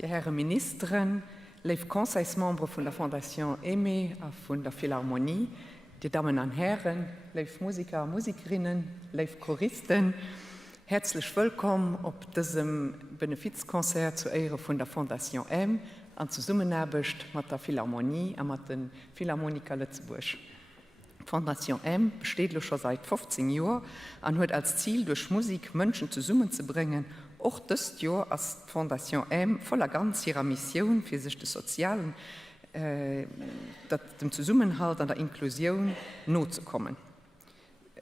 die Herren Ministeren, liebe Conseilsmembres von der Fondation Aimé und von der Philharmonie, die Damen und Herren, liebe Musiker, Musikerinnen, liebe Choristen, herzlich willkommen auf diesem Benefizkonzert zur Ehre von der Fondation M und Zusammenarbeit mit der Philharmonie und mit den Philharmoniker Lützeburg. Die Fondation M besteht schon seit 15 Jahren und hat als Ziel, durch Musik Menschen zusammenzubringen. Auch dieses Jahr ist die Fondation M voller ganz ihrer Mission für sich des Sozialen, dem Zusammenhalt und der Inklusion nahe zu kommen.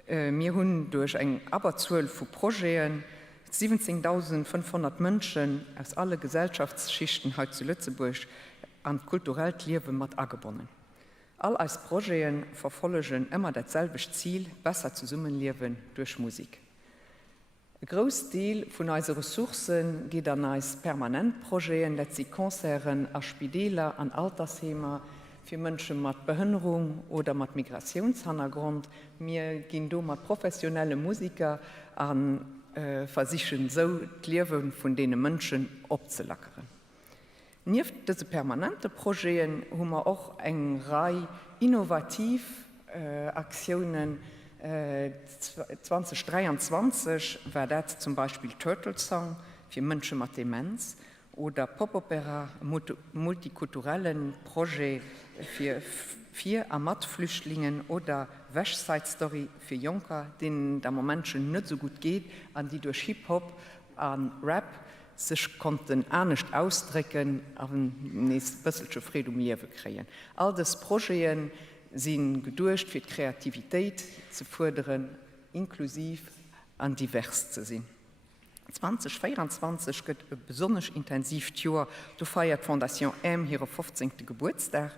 Wir haben durch eine Aberzahl von Projekten 17.500 Menschen aus allen Gesellschaftsschichten heute zu Lützeburg an kulturelles Leben mit angebunden. All als Projekte verfolgen immer dasselbe Ziel, besser zusammenleben durch Musik. Ein grosser Teil von unseren Ressourcen geht an als Permanentprojekte, das sind Konzerte an Spitäler, an Altersheimen für Menschen mit Behinderung oder mit Migrationshintergrund. Wir gehen hier mit professionellen Musikern an, versuchen so das Leben von diesen Menschen abzulockern. Neben diesen permanenten Projekten haben wir auch eine Reihe innovative Aktionen. 2023 war das zum Beispiel Turtle Song für Menschen mit Demenz oder Pop-Opera, multikulturellen Projekt für 4 Amat-Flüchtlingen oder Westside-Story für Junker, denen der Moment schon nicht so gut geht, an die durch Hip-Hop und Rap sich konnten auch nicht ausdrücken, aber ein bisschen Frieden um Leben kriegen. All das Projekte sind gedurcht für die Kreativität zu fördern, inklusiv und divers zu sein. 2024 wird ein besonders intensives Jahr. Da feiert die Fondation M ihren 15. Geburtstag.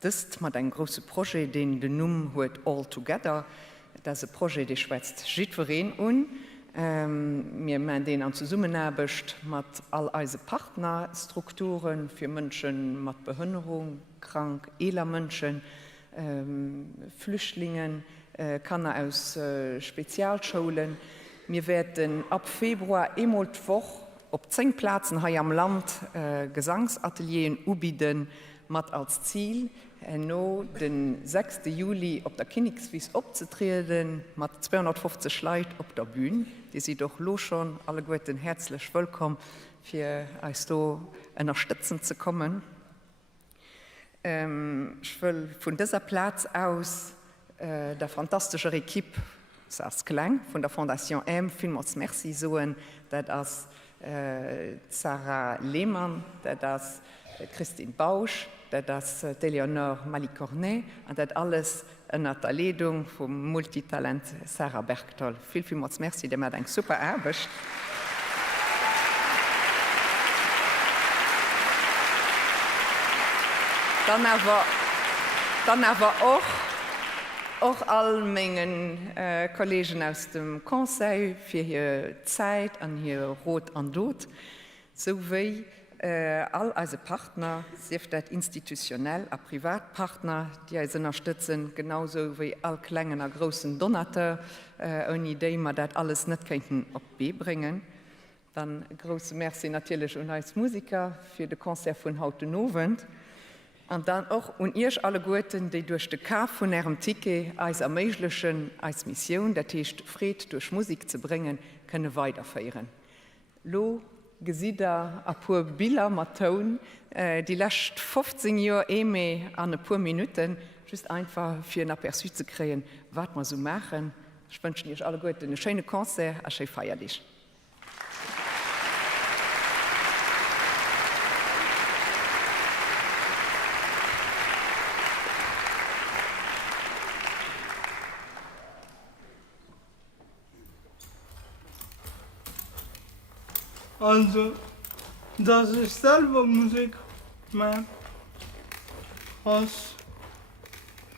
Das ist mit einem großen Projekt, den den Namen hat All Together. Das ist ein Projekt, das schwätzt jeden an. Wir machen den an Zusammenarbeit mit all unseren Partnerstrukturen für Menschen mit Behinderung, krank, ältere Menschen, Flüchtlingen, Kinder aus Spezialschulen. Wir werden ab Februar einmal die Woche auf 10 Plätzen hier am Land Gesangsateliers anbieten, mit als Ziel, noch den 6. Juli auf der Königswiese aufzutreten, mit 250 Leuten auf der Bühne. Die sind doch schon alle Guten herzlich willkommen, für uns hier unterstützen zu kommen. Ich will von dieser Platz aus der fantastischen Equipe, das ist klein, von der Fondation M, vielmals merci sagen, das ist Sarah Lehmann, das ist Christine Bausch, das ist Eleonore Malicornet und das alles unter der Leitung vom Multitalent Sarah Bergthal. Vielmals merci, der hat eine super Arbeit. Dann aber auch all meinen Kollegen aus dem Conseil für ihre Zeit und ihr Rot und Dot, sowie all unsere Partner, sei das institutionell und Privatpartner, die uns unterstützen, genauso wie all kleinen und großen Donateurs, ohne die wir das alles nicht könnten auf die Beine bringen. Dann große Merci natürlich an uns Musiker für das Konzert von heute Abend. Und dann auch an ihr alle Guten, die durch den Kauf von ihrem Ticket uns ermöglichen, als Mission, das heißt, Frieden durch Musik zu bringen, können weiterführen. Lo sieht da ein paar Bilder mit Ton, die letzten 15 Jahre mehr an ein paar Minuten, just einfach für ein Aperçu zu kriegen, was wir so machen. Ich wünsche euch alle Guten eine schöne Konzert, eine schöne Feierlich. Also, dass ich selber Musik mache, ist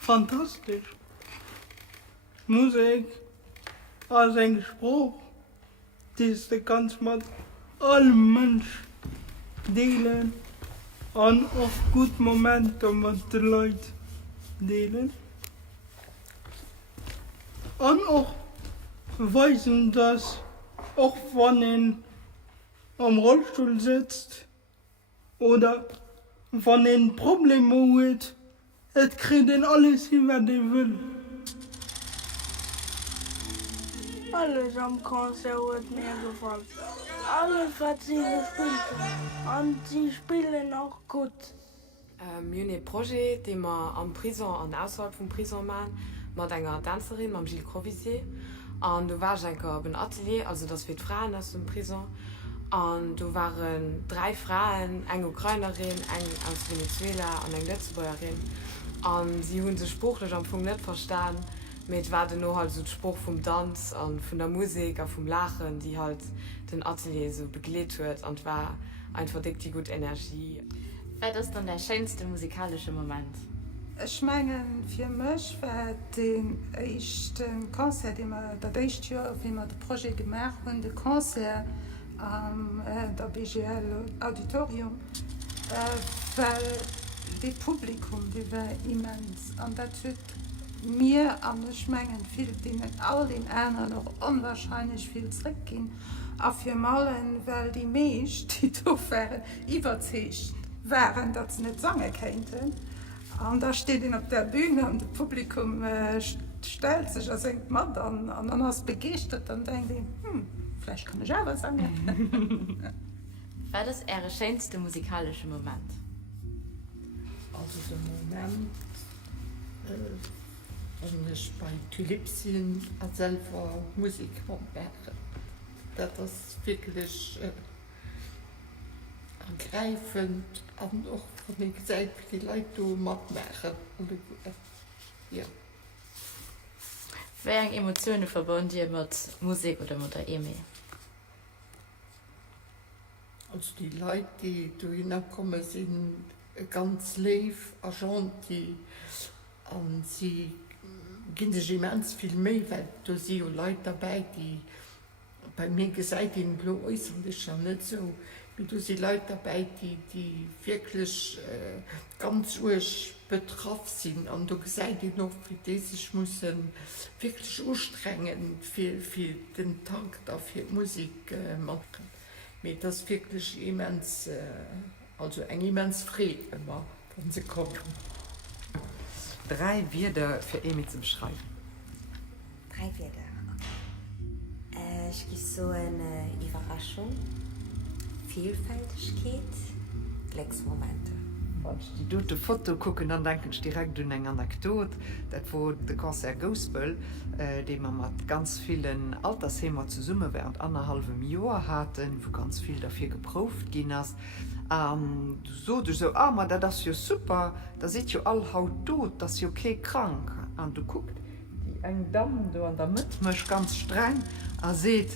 fantastisch. Musik ist ein Spruch, die kannst mit allen Menschen delen und auch gute Momente mit den Leuten delen. Und auch beweisen, dass auch wenn man am Rollstuhl sitzt, oder wenn ein Problem hat, es kriegt ihn alles hin, was er will. Alles am Konzert hat mir gefallen. Alles, was sie gespielt haben. Und sie spielen auch gut. Wir haben ein Projekt, das wir am Prison und außerhalb vom Prison machen, mit einer Tänzerin, mit Gilles Crovisier. Und du warst ein Atelier, also das wird Frauen aus dem Prison. Und du waren 3 Frauen, eine Ukrainerin, eine aus Venezuela und eine Lützburgerin. Und sie haben den Spruch am Anfang nicht verstanden, mit war dann noch halt so der Spruch vom Tanz und von der Musik und vom Lachen, die halt den Atelier so begleitet hat und war einfach die gute Energie. Was ist dann der schönste musikalische Moment? Ich meine, für mich war den ersten Konzert, das erste Jahr, wie wir das Projekt gemacht haben, das Konzert am BGL Auditorium, weil das Publikum, das war immens. Und das hat mir an den Schmengen viel, denen all den anderen noch unwahrscheinlich viel zurückgehen. Auf für Malen, weil die Menschen, die da waren, überzeugt waren, dass sie nicht singen könnten. Und da steht ihn auf der Bühne und das Publikum stellt sich und singt mit und dann ist begeistert und denkt, vielleicht kann ich auch was singen. Was ist Ihr schönste musikalische Moment? Also der Moment, wenn ich bei Tulipsien selber Musik mache, das ist wirklich ergreifend und auch von der Seite, wie die Leute mitmachen. Ja. Welche Emotionen verbunden ihr mit Musik oder mit der E-Mail? Also die Leute, die da hineinkommen, sind ganz live, gentil und sie geben sich immens viel mehr, weil da sind auch Leute dabei, die bei mir gesagt haben, äußern das schon nicht so. Wie du sie Leute dabei, die wirklich ganz ursch betroffen sind. Und du gesagt hast noch, wie die sich müssen wirklich anstrengen für den Tag dafür Musik machen. Aber das ist wirklich immens, also ein immens Frieden immer, wenn sie kommen. 3 Wörter für Emi zum Schreiben. 3 Wörter, okay. Ich gebe so eine Überraschung. Vielfältigkeit, Glücksmomente. Wenn ich die dort Foto gucke, dann denke ich direkt an eine Anekdote. Das war der Konzert Gospel, den wir mit ganz vielen Altersheimen zusammen während 1,5 Jahr hatten, wo ganz viel dafür geprobt ging. Du sagst so, aber das ist ja super, da seid ihr alle haut tot, das ist ja okay krank. Und du guckst, die eine Dame da an der Mitte, mich ganz streng, und seht,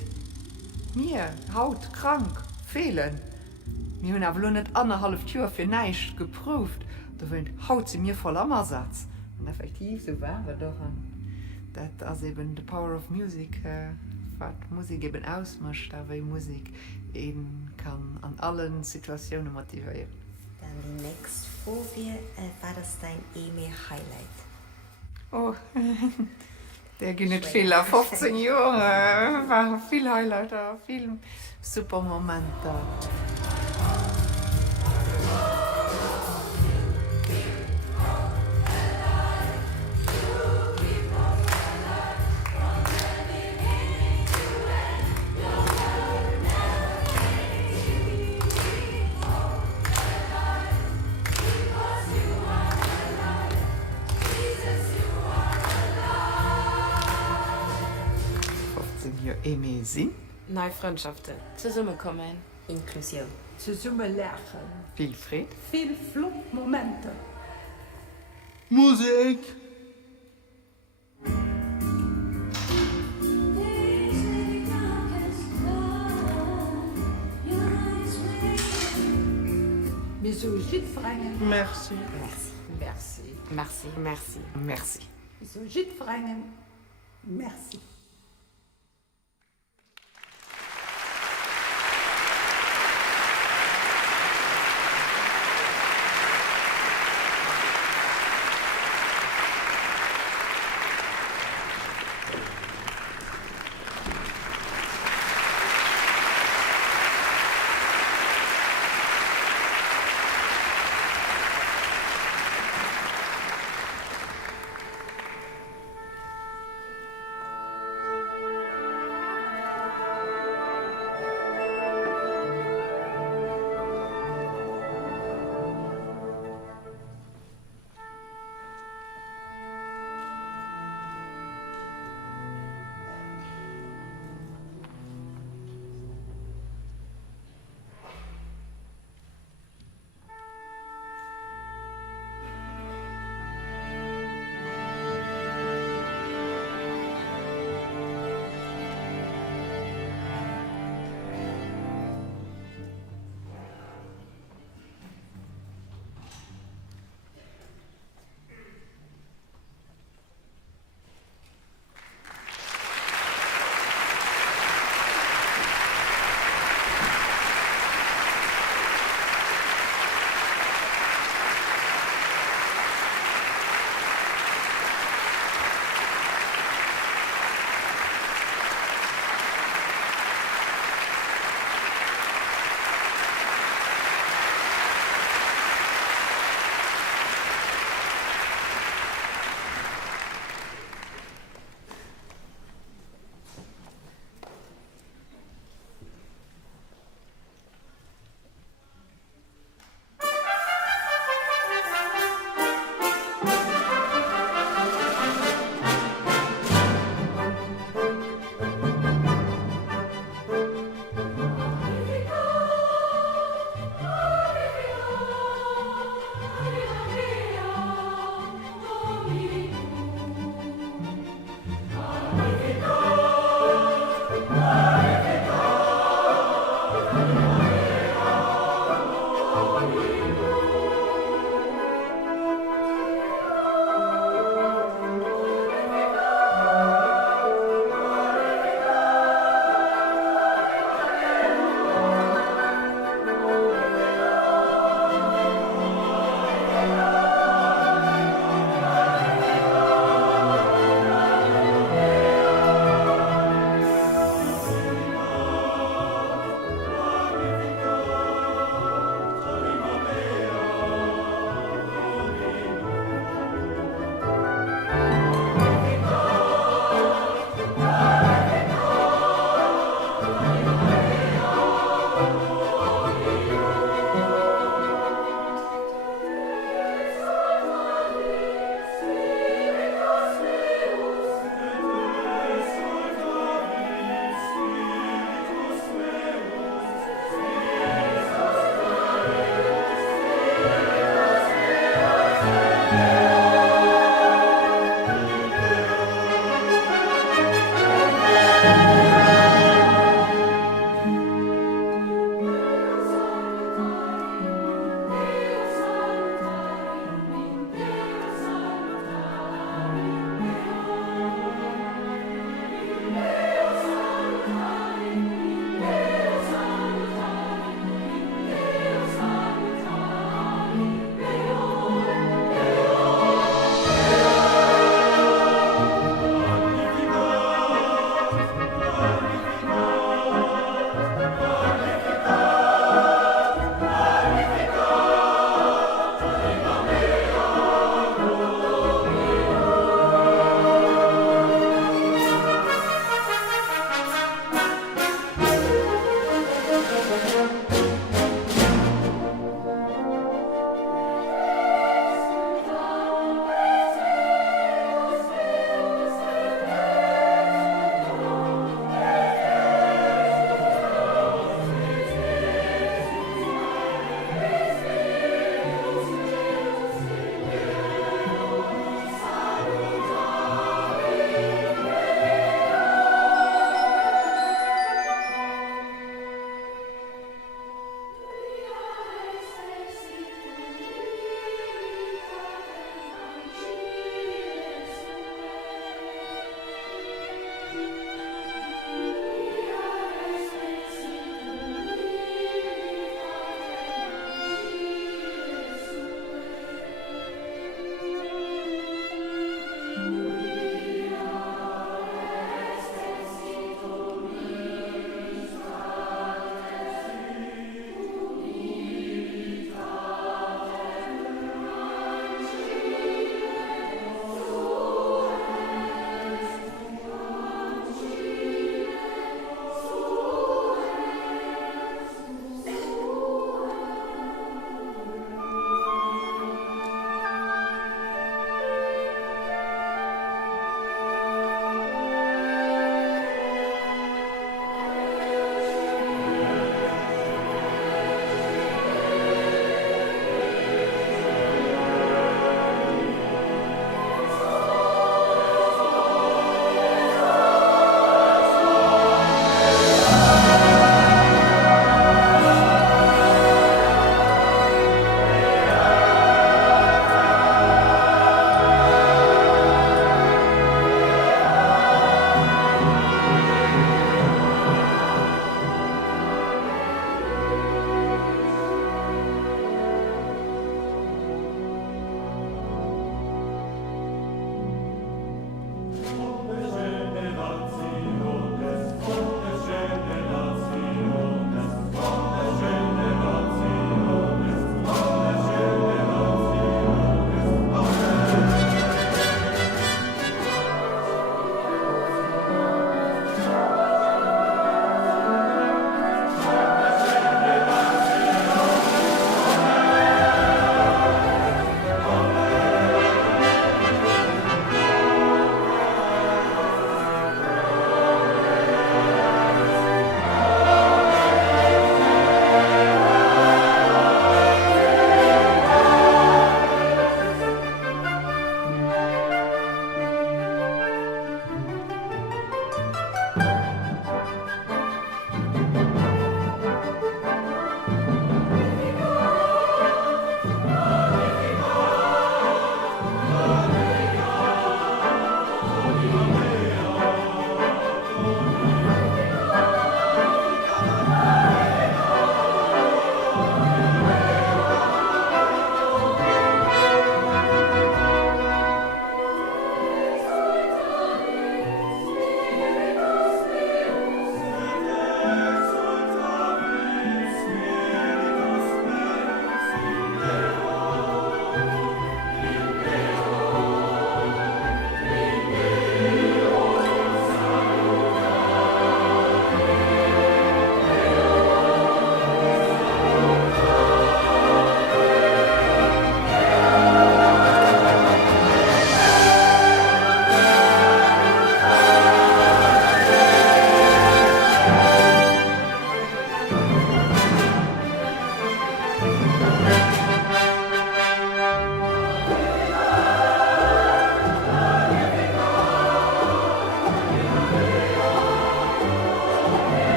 mir, haut krank. Fehlen. Wir haben aber nicht 1,5 Jahre für nichts geprüft. Da haut sie mir voll am Ersatz. Und effektiv, so war wir doch. Das ist eben die Power of Music, was Musik eben ausmacht, wie Musik eben kann an allen Situationen motivieren. Dann die nächste Frage, war das dein E-Mail-Highlight? Oh, der geht nicht viel, 15 Jahre, waren viele Highlighter, viele super Momente. Emi Sinn. Neue Freundschaften. Zusammenkommen. Inklusion. Zusammen lachen. Viel Fried. Viel Flugmomente. Musik. Wir so Schiedfreien. Merci. Merci. Merci. Merci. Merci. Wir so Schiedfreien. Merci.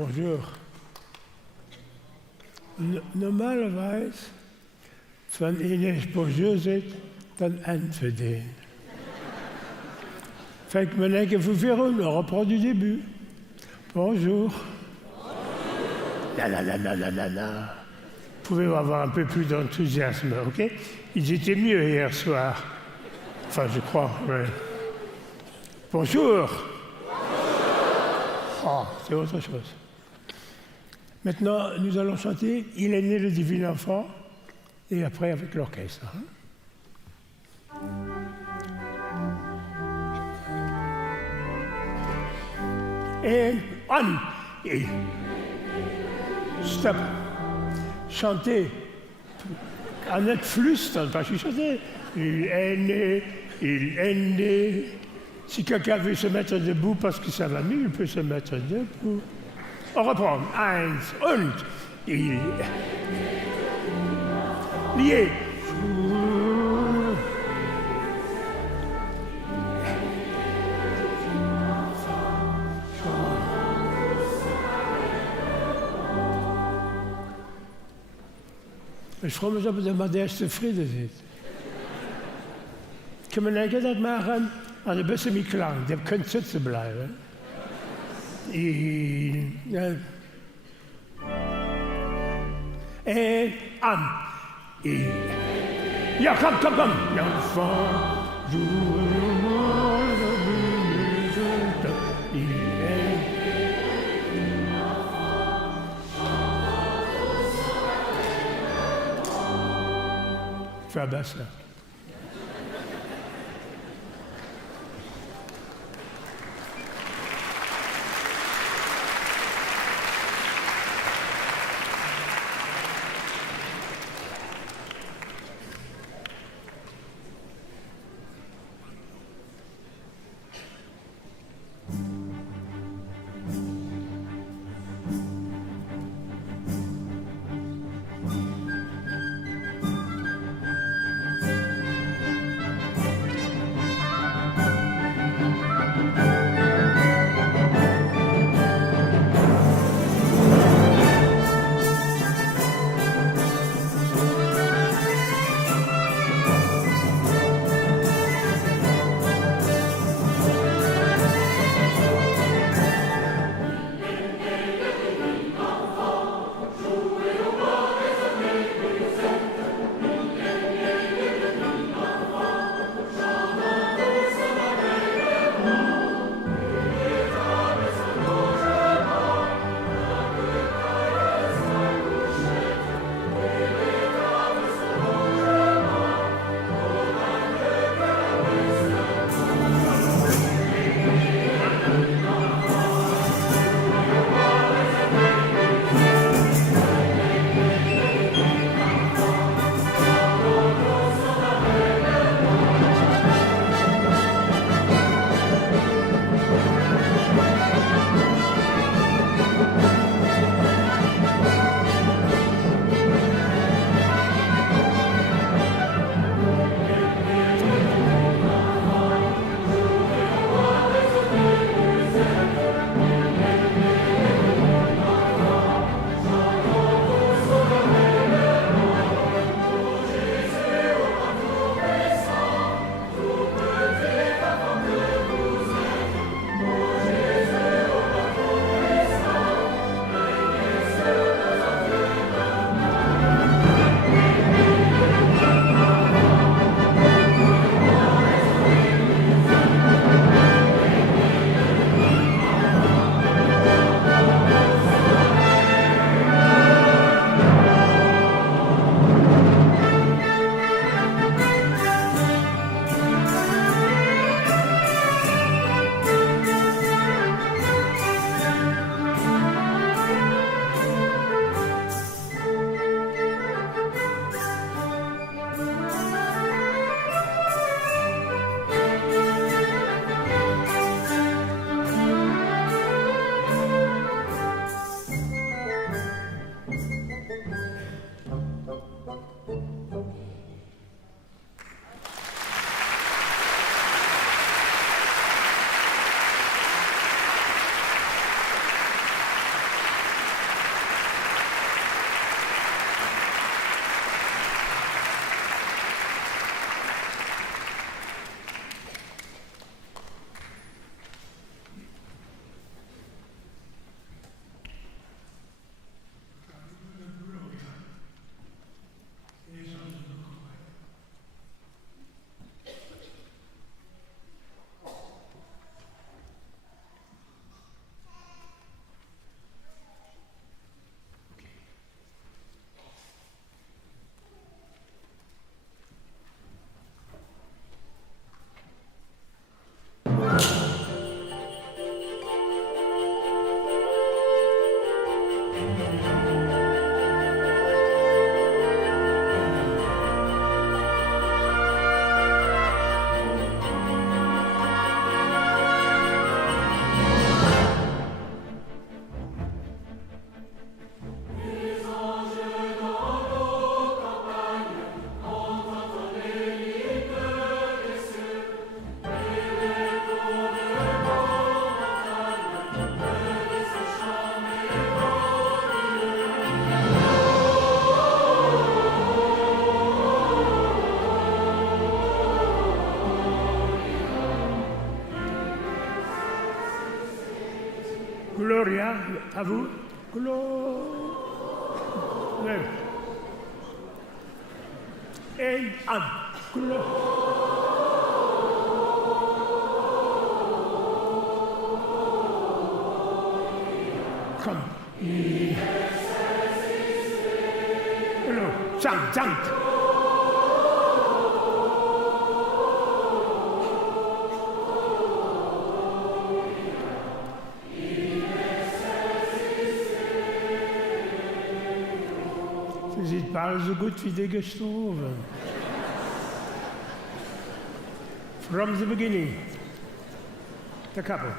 Bonjour. Normalerweise, wenn ihr nicht bonjour seid, dann entweder. Fait que maintenant que vous verrez, on reprend du début. Bonjour. La la la la la la la. Vous pouvez avoir un peu plus d'enthousiasme, ok? Ils étaient mieux hier soir. Enfin, je crois, ouais. Bonjour. Oh, c'est autre chose. Maintenant, nous allons chanter « Il est né le divin enfant » et après avec l'orchestre. Et on. Et stop. Chantez. En net flüstern, pas chuchoter. Il est né, il est né. Si quelqu'un veut se mettre debout parce que ça va mieux, il peut se mettre debout. On reprend. Eins und il lié. Ich freue mich, ob der mal der zufrieden ist. Können wir nicht das machen? Also ein bisschen mit Klang, der könnte sitzen bleiben. An. Ja, komm. Verbessert. Gloria, à vous. Ouais. Et Anne. Come. Hello. Chant, chant. Sie sieht bald so gut wie die gestorben. From the beginning. The couple.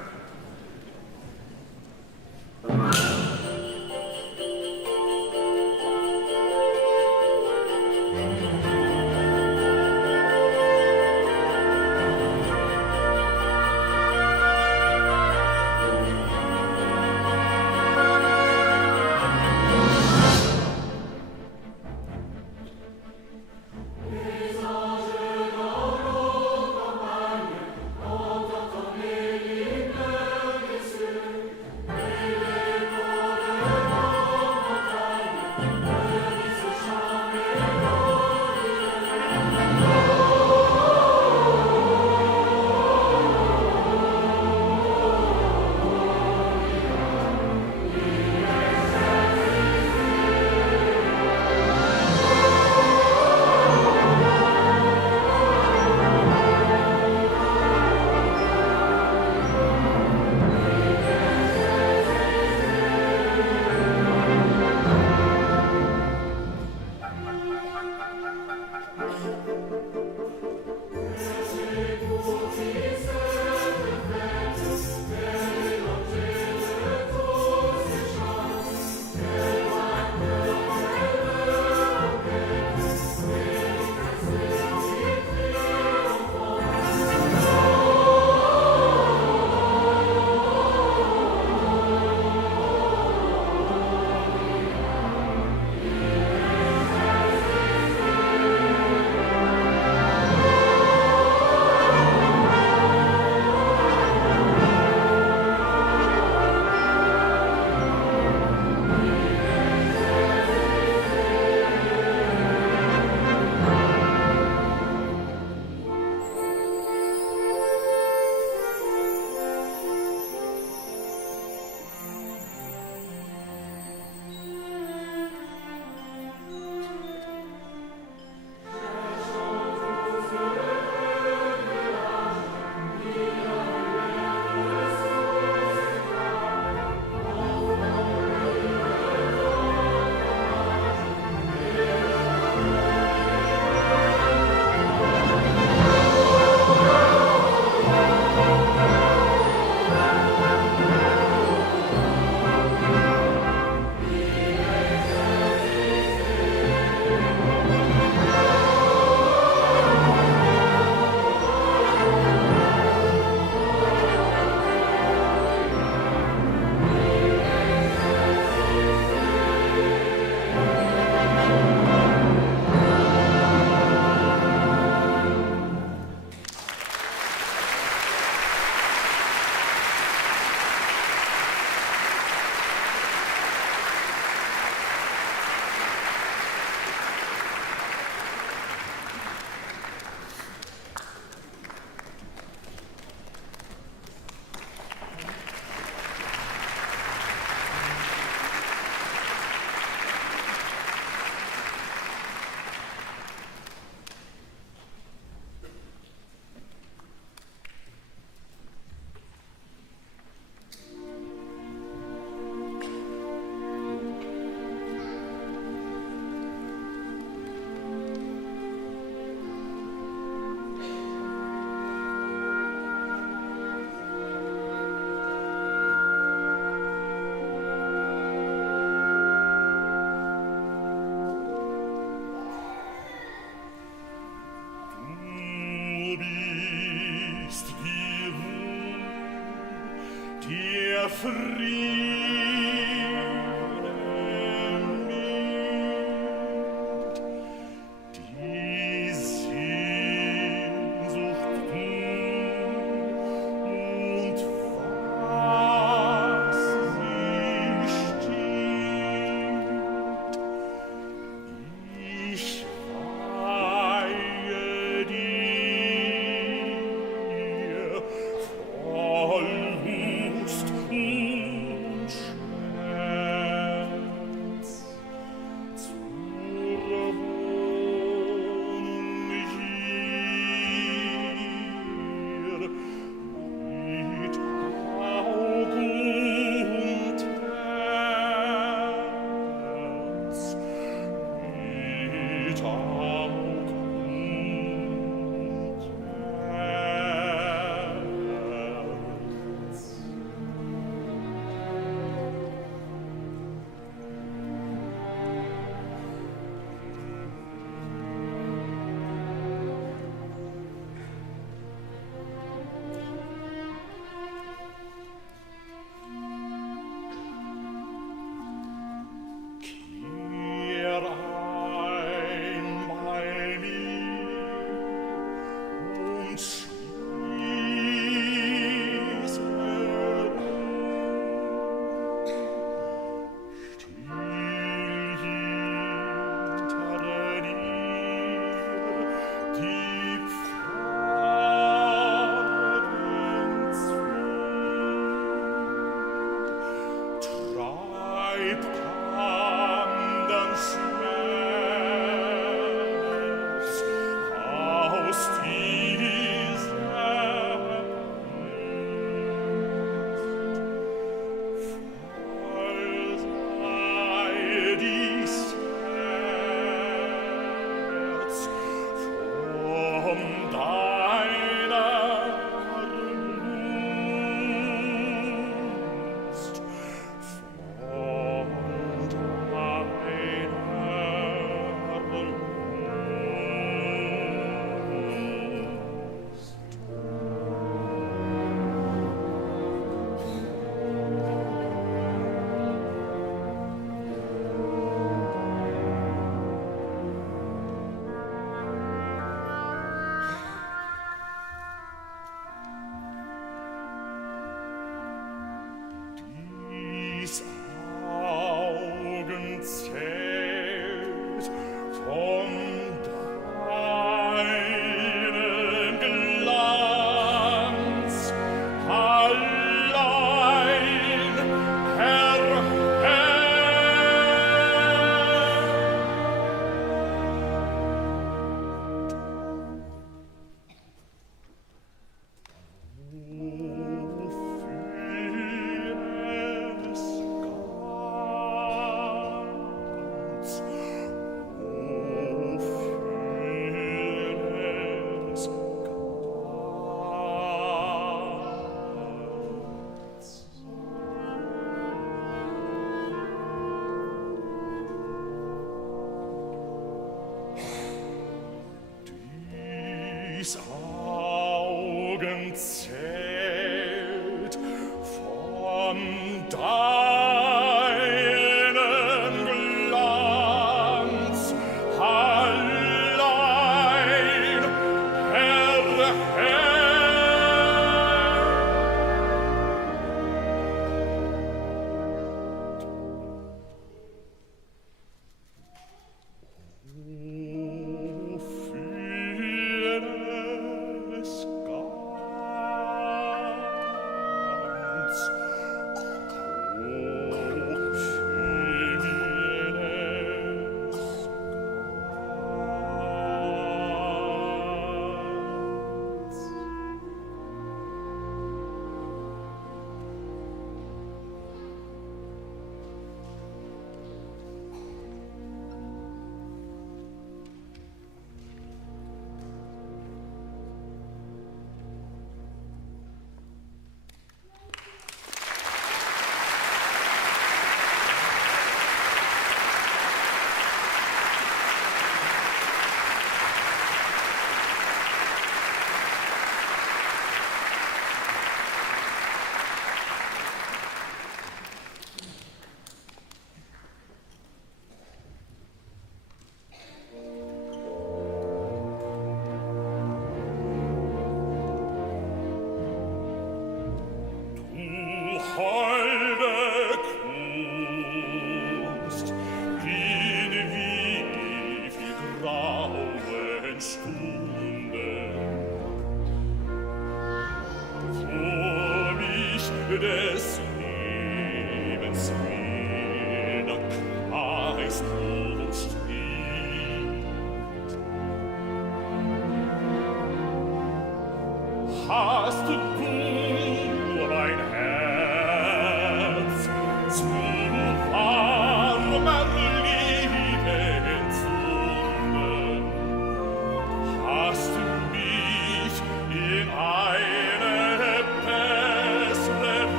Liebe entzündet.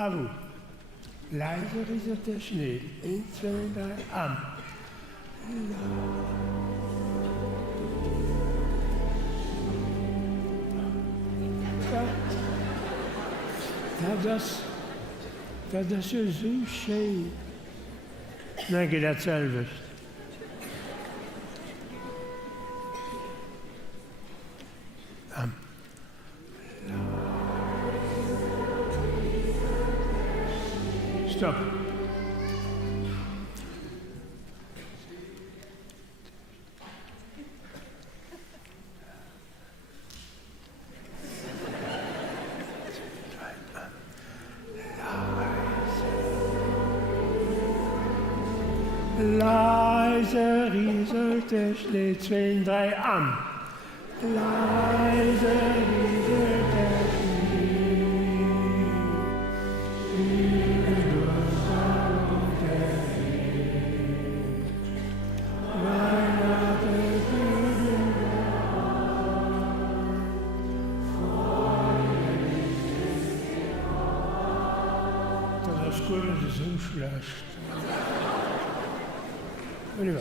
À vous. Leise rieselt der Schnee. 1, 2, 3, an. Dat is zo schön. Danke, datzelfde. Stop. Leise rieselt der Schnee, 2, 3, an. Leise rieselt der Schnee. Über Sau der Wind. Weihnachten gegen das ist gut, das ist so schlecht. On y va.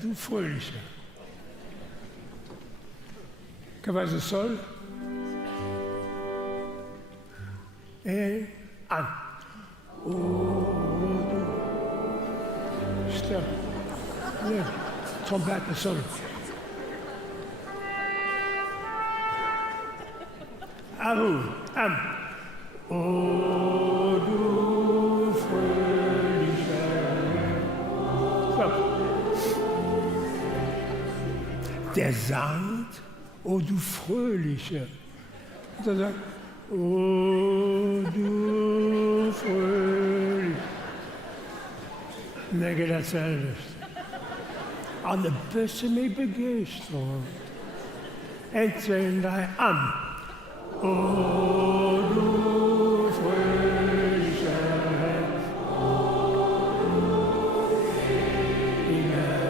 du Fröhlicher. Que was es soll? An. Oh, du. Stir. Ne, Trompete soll. Ahu, am. Oh, du fröhlicher. So. Der sagt, oh, du fröhlicher. Und er sagt, oh, du fröhlicher. Nee, datzelfde. An de bussen mee begeesterd. En twee, drei, an. Oh, du fröhlicher.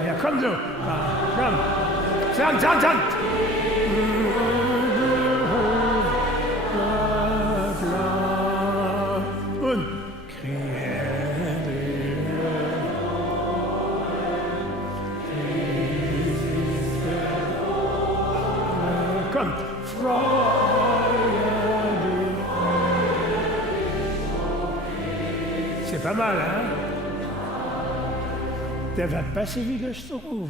Ja, komm so. Komm. Sang. Und komm, c'est pas mal, hein? Der va passer wie der Struve.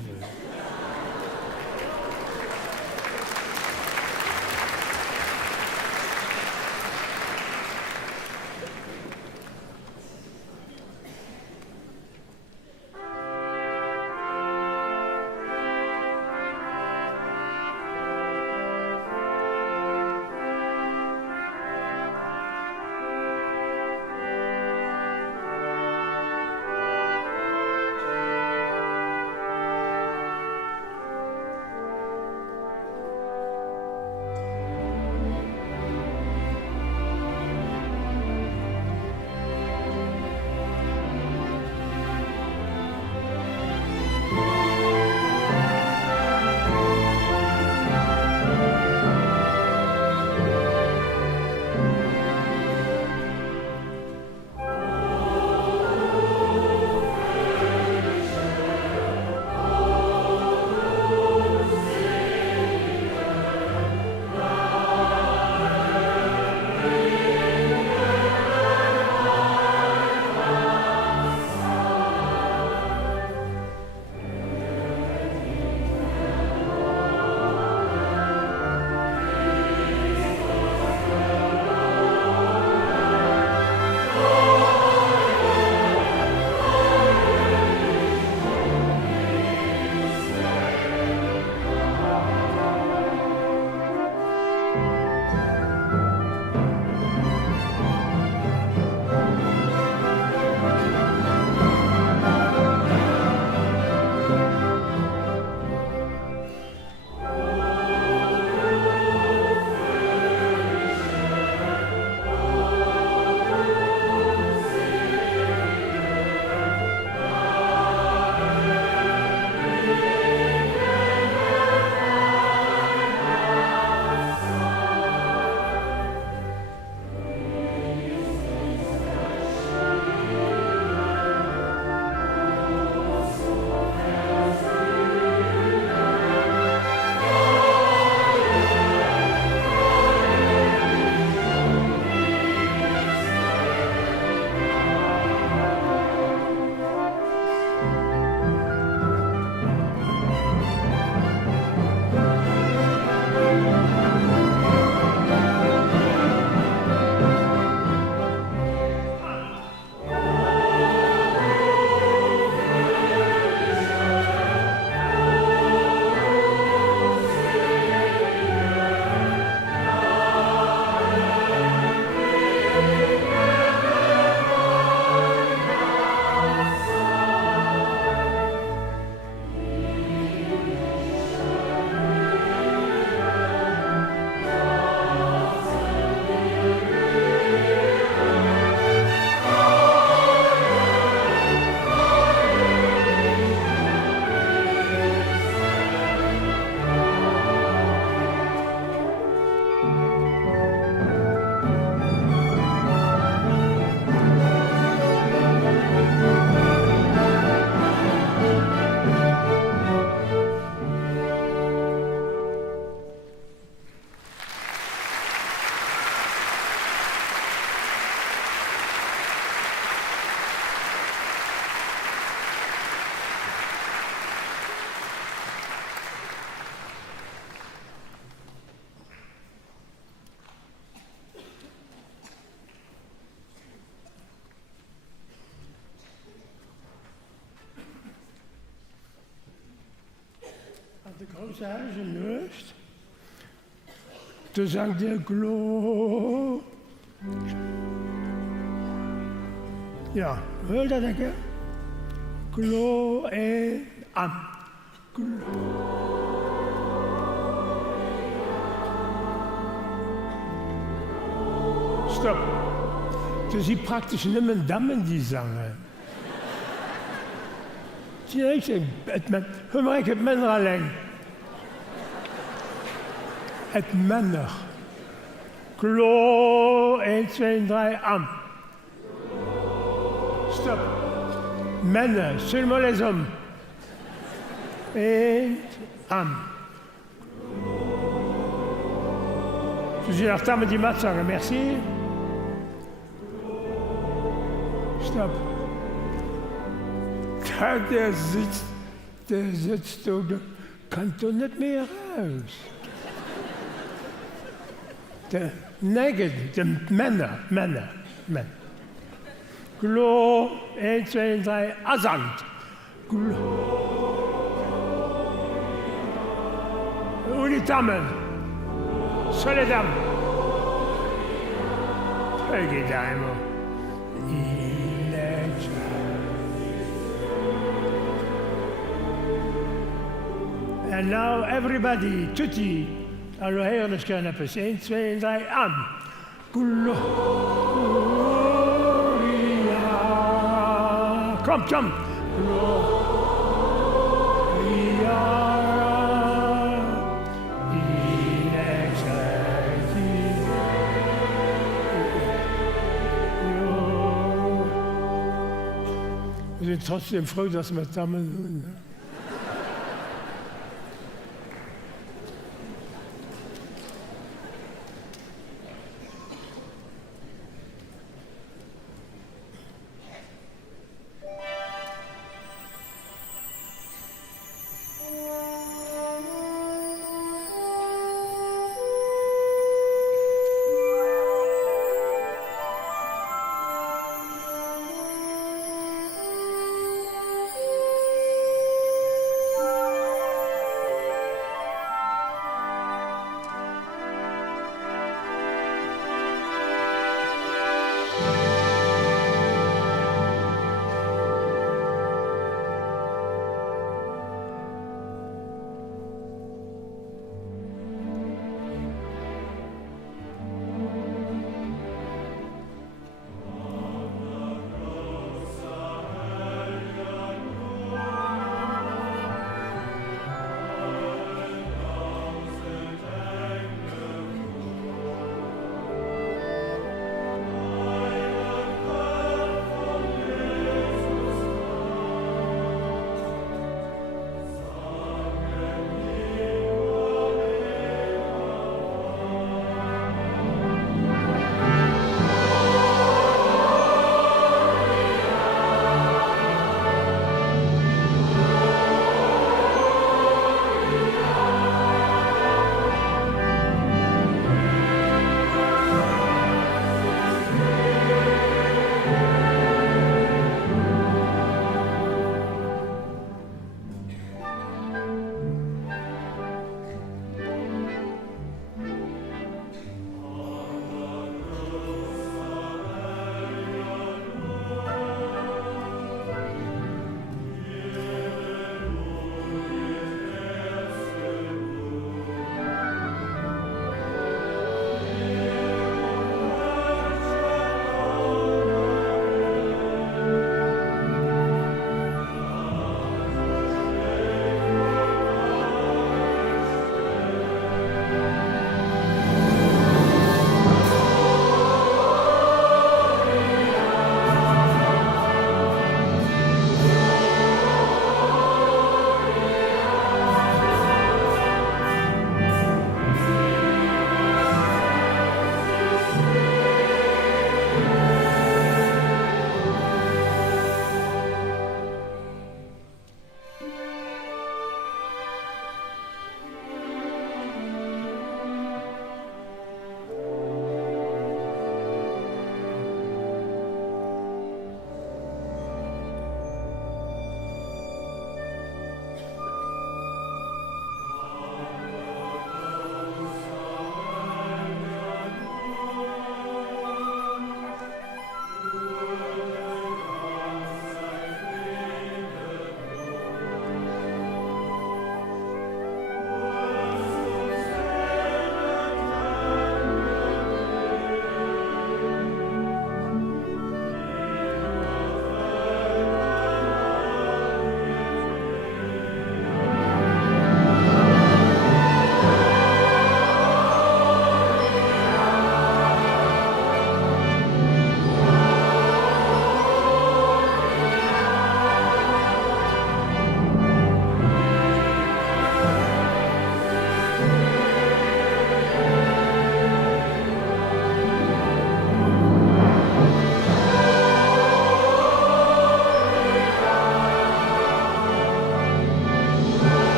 Dosage nicht. Du sagst dir Glo. Ja, hör da denke. Glo am. Stopp. Du siehst praktisch nicht mehr Damen, die sagen. Hör mal, ich habe Männer allein. Et Männer. Klo, 1, 2, 3, am. Stop. Männer, seulement les hommes. Et am. Je suis en retard, me dit Matza, merci. Stop. Da, der sitzt da, kann doch nicht mehr raus. Der Nägel, die Männer. Glo, 1, 2, 3, Asant. Und die Damen. Solle Damen. Hey, Damen. And now everybody, tutti. Allora, hören ich gerne etwas. 1, 2, 3, an. Gloria. Komm. Gloria. In excelsis. Wir sind trotzdem froh, dass wir zusammen sind.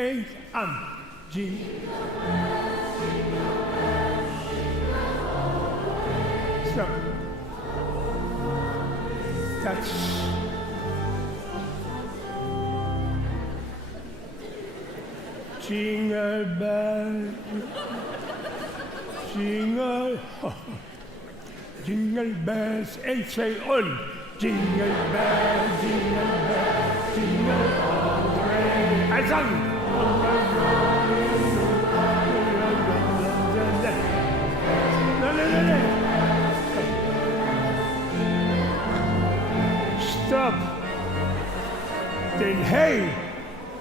1, aan. Stop. Touch. Jingle bell. Jingle. Jingle bells. 1, 2, on. Jingle bells, jingle bells, jingle all the way. Hij zang. Nee. Stop. Den hei.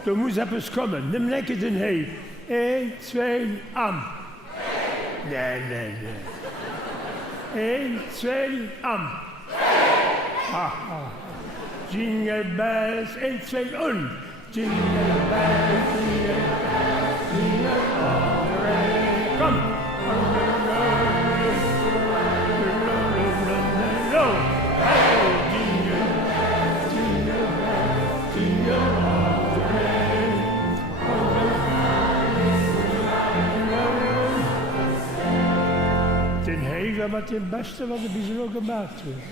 Er moet etwas komen. Nimm lekker den hei. 1, 2, aan. Nee. 1, 2, aan. Jingle bells, 1, 2, on. Jingle bells, jingle bells, jingle all the way. Kom. Den Heger wat het beste wat er bijzonder gemaakt wordt.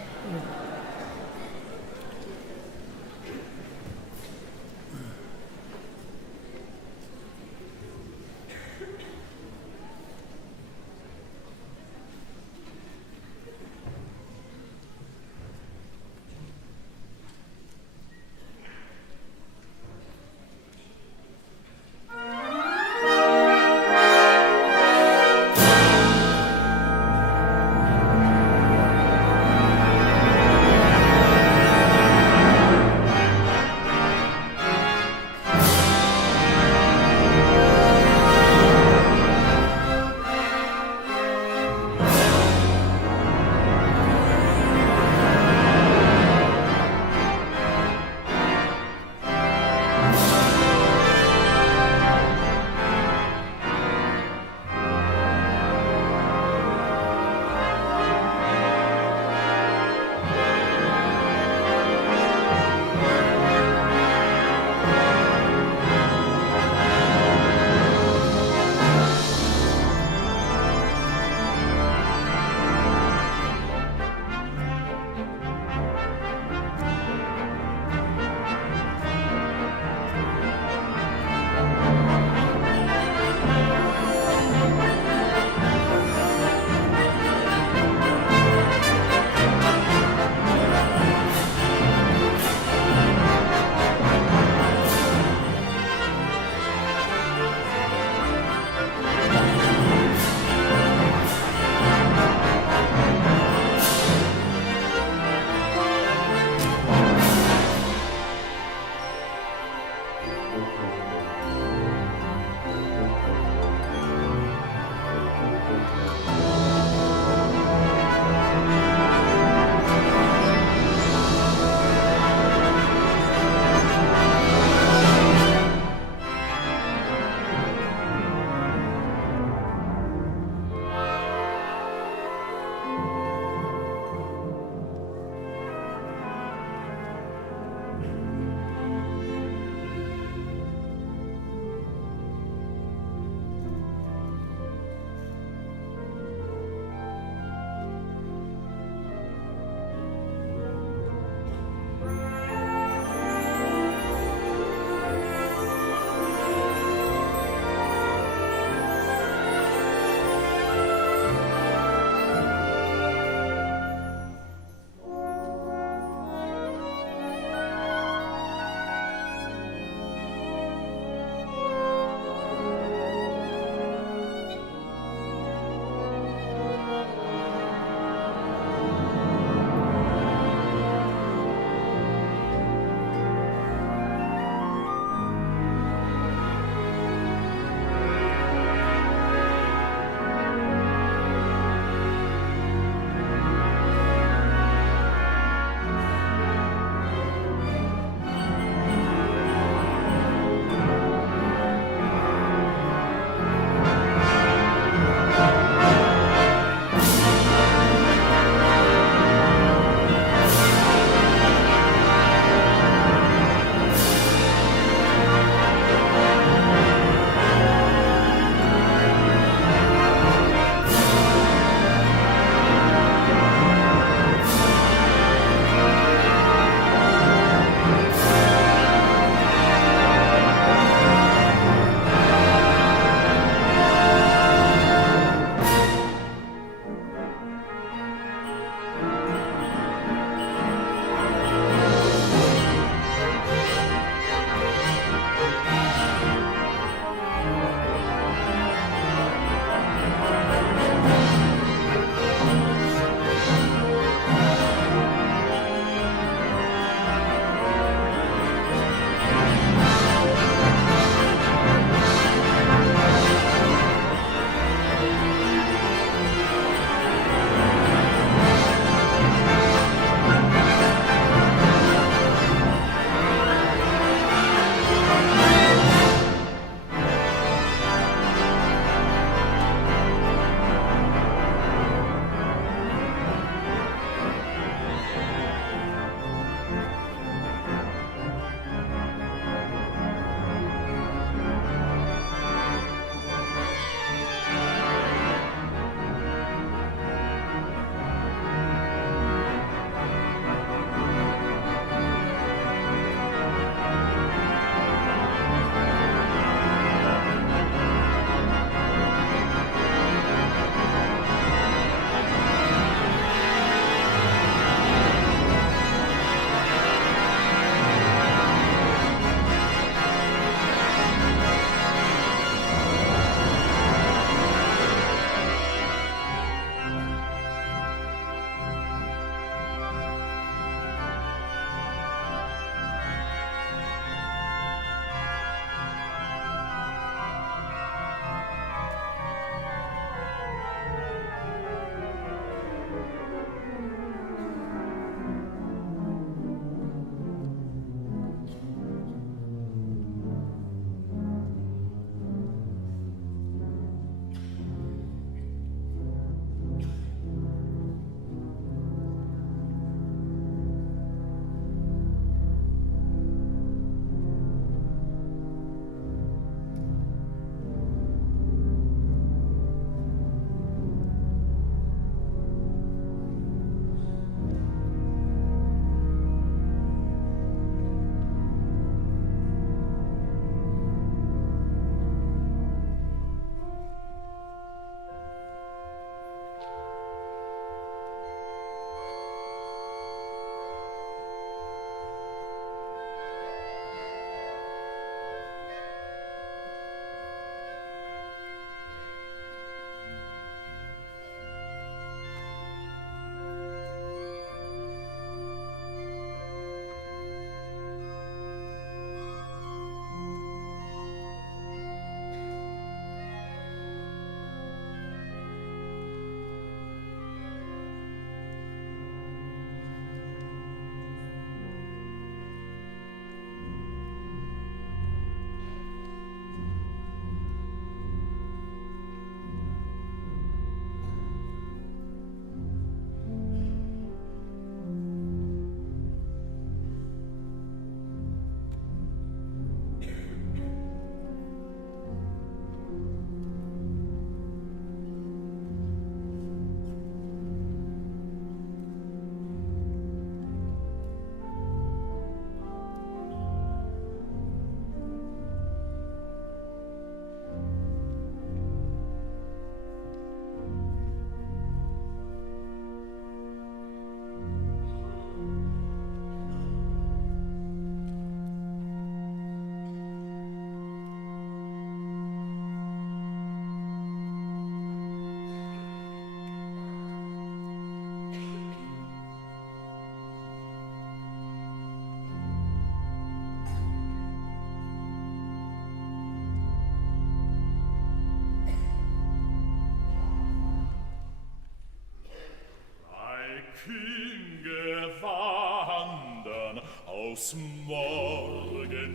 Künge wandern aus Morgenland.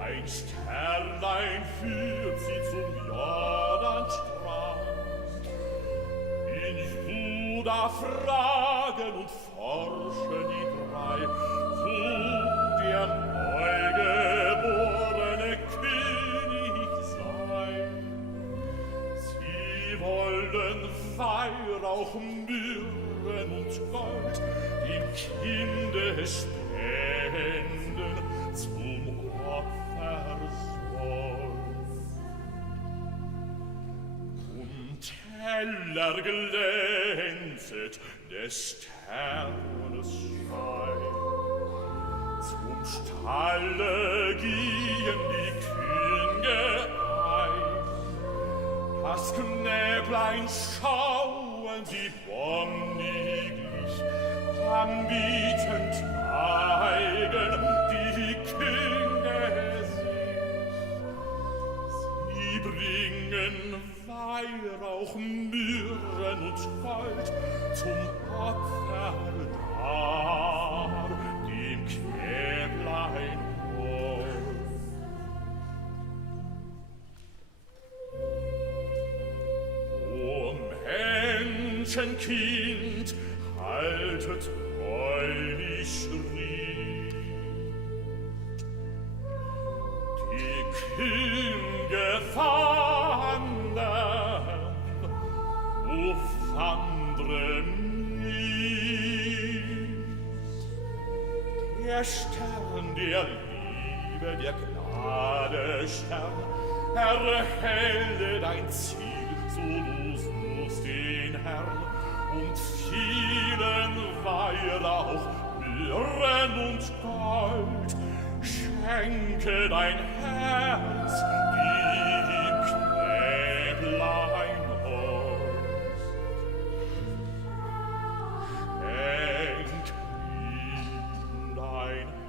Ein Sternlein führt sie zum Jordanstrand. In Juda fragen und forschen die drei, wo der neugeborene König sei. Sie wollen Weihrauch, Myrrhen und Gold dem Kinde spenden zum Opfersold. Teller glänzet des Sternes Schein. Zum Stalle gehen die Könge ein. Das Knäblein schauen sie wonniglich, anbietend neigen die Könge sich. Sie bringen Weihrauch, Myrrhen und Gold zum Opfer dar, dem Knäblein hold. O Menschenkind, halte treulich Schritt. Die Könge wandern, o wandre nicht. Der Stern der Liebe, der Gnade Stern, erhelle dein Ziel, so du suchst den Herrn, und vielen Weihrauch, Myrrhen und Gold, schenke dein Herz dem Knäblein Horst. Schenk ihm dein Herz.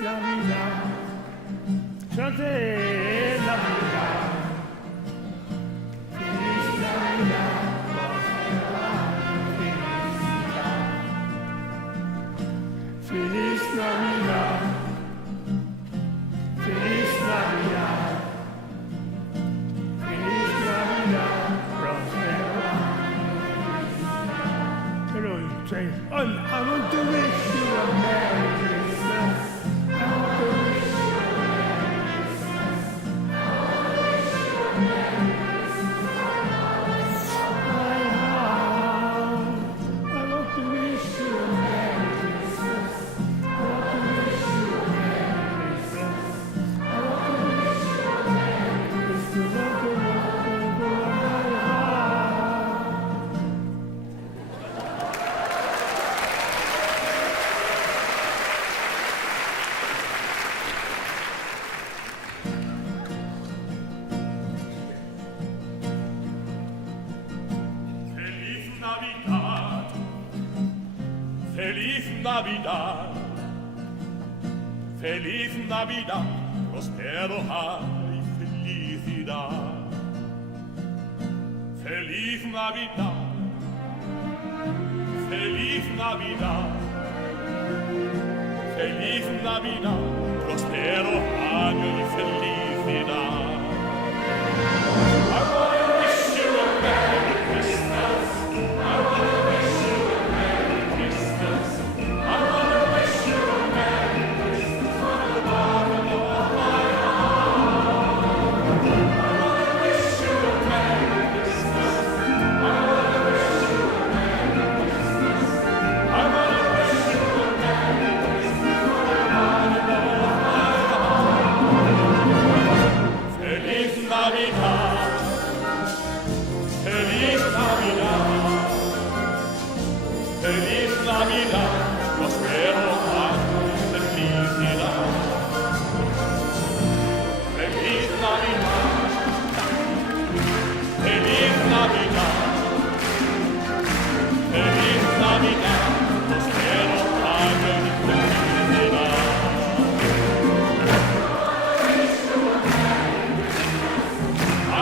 Navidad. Chantez la vida. Feliz Navidad. Feliz Navidad. Feliz Navidad. Feliz Navidad. Prospera. Hello, say, I want to wish you a Merry Christmas. I want to wish you a Merry Christmas. I want to wish you a Merry Christmas. I want to wish you a Merry Christmas. I want to wish you a Merry Christmas. I want to wish you a Merry Feliz Navidad, Feliz Navidad, prospero y felicidad. Feliz Navidad, Feliz Navidad, Feliz Navidad, prospero año y felicidad. I want to wish you a Merry Christmas. I want to wish you a Merry Christmas. I want to wish you a Merry Christmas from the bottom of my heart. I want to wish you a Merry Christmas. I want to wish you a Merry Christmas. I want to wish you a Merry Christmas from the bottom of my heart. Feliz Navidad. Feliz Navidad, Feliz Navidad, prospero año y felicidad. Feliz Navidad, Feliz Navidad, Feliz Navidad, prospero año y felicidad. I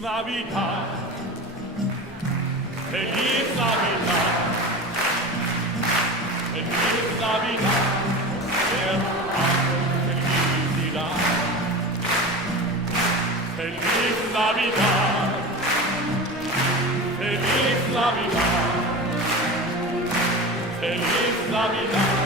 Navidad. Feliz Navidad. Feliz Navidad. Prospero año de felicidad. Feliz Navidad. Feliz Navidad. Feliz Navidad.